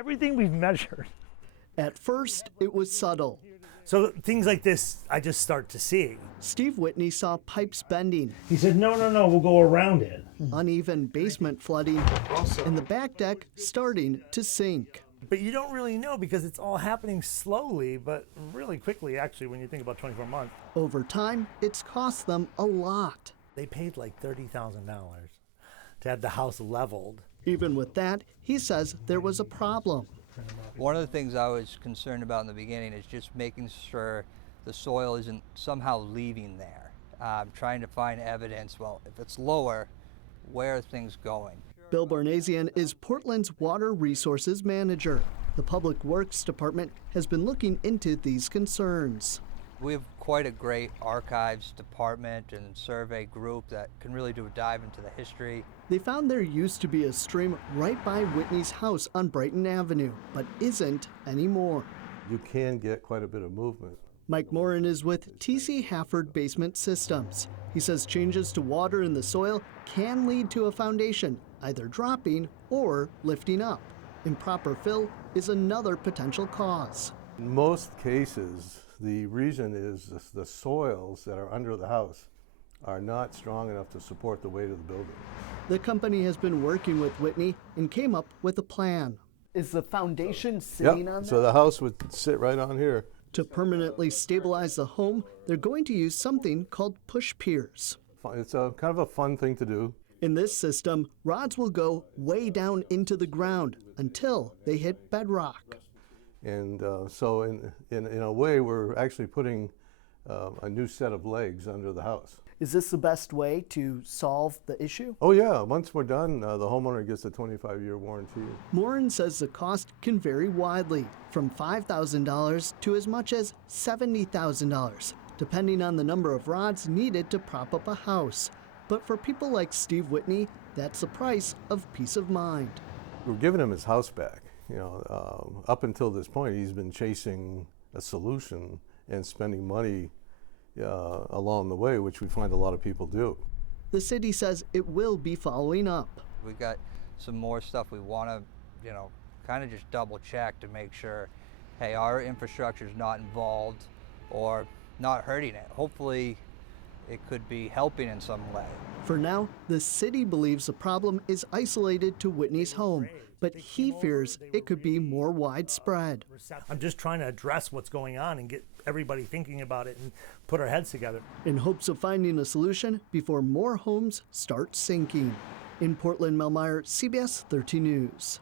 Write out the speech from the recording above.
Everything we've measured. At first, it was subtle. So things like this, I just start to see. Steve Whitney saw pipes bending. He said, no, we'll go around it. Uneven basement flooding, and the back deck starting to sink. But you don't really know because it's all happening slowly, but really quickly, actually, when you think about 24 months. Over time, it's cost them a lot. They paid like $30,000 to have the house leveled. Even with that, he says there was a problem. One of the things I was concerned about in the beginning is just making sure the soil isn't somehow leaving there. Trying to find evidence, well, if it's lower, where are things going? Bill Boornazian is Portland's Water Resources Manager. The Public Works Department has been looking into these concerns. We have quite a great archives department and survey group that can really do a dive into the history. They found there used to be a stream right by Whitney's house on Brighton Avenue, but isn't anymore. You can get quite a bit of movement. Mike Morin is with T.C. Hafford Basement Systems. He says changes to water in the soil can lead to a foundation either dropping or lifting up. Improper fill is another potential cause. In most cases, the reason is the soils that are under the house are not strong enough to support the weight of the building. The company has been working with Whitney and came up with a plan. Is the foundation sitting on So the house would sit right on here. To permanently stabilize the home, they're going to use something called push piers. It's a kind of a fun thing to do. In this system, rods will go way down into the ground until they hit bedrock. And so in a way, we're actually putting a new set of legs under the house. Is this the best way to solve the issue? Oh yeah, once we're done, the homeowner gets a 25-year warranty. Morin says the cost can vary widely, from $5,000 to as much as $70,000, depending on the number of rods needed to prop up a house. But for people like Steve Whitney, that's the price of peace of mind. We're giving him his house back. Up until this point, he's been chasing a solution and spending money along the way, which we find a lot of people do. The city says it will be following up. We've got some more stuff we want to, kind of just double check to make sure, hey, our infrastructure is not involved or not hurting it. Hopefully, it could be helping in some way. For now, the city believes the problem is isolated to Whitney's home, but he fears it could be more widespread. I'm just trying to address what's going on and get everybody thinking about it and put our heads together. In hopes of finding a solution before more homes start sinking. In Portland, Mel Meyer, CBS 13 News.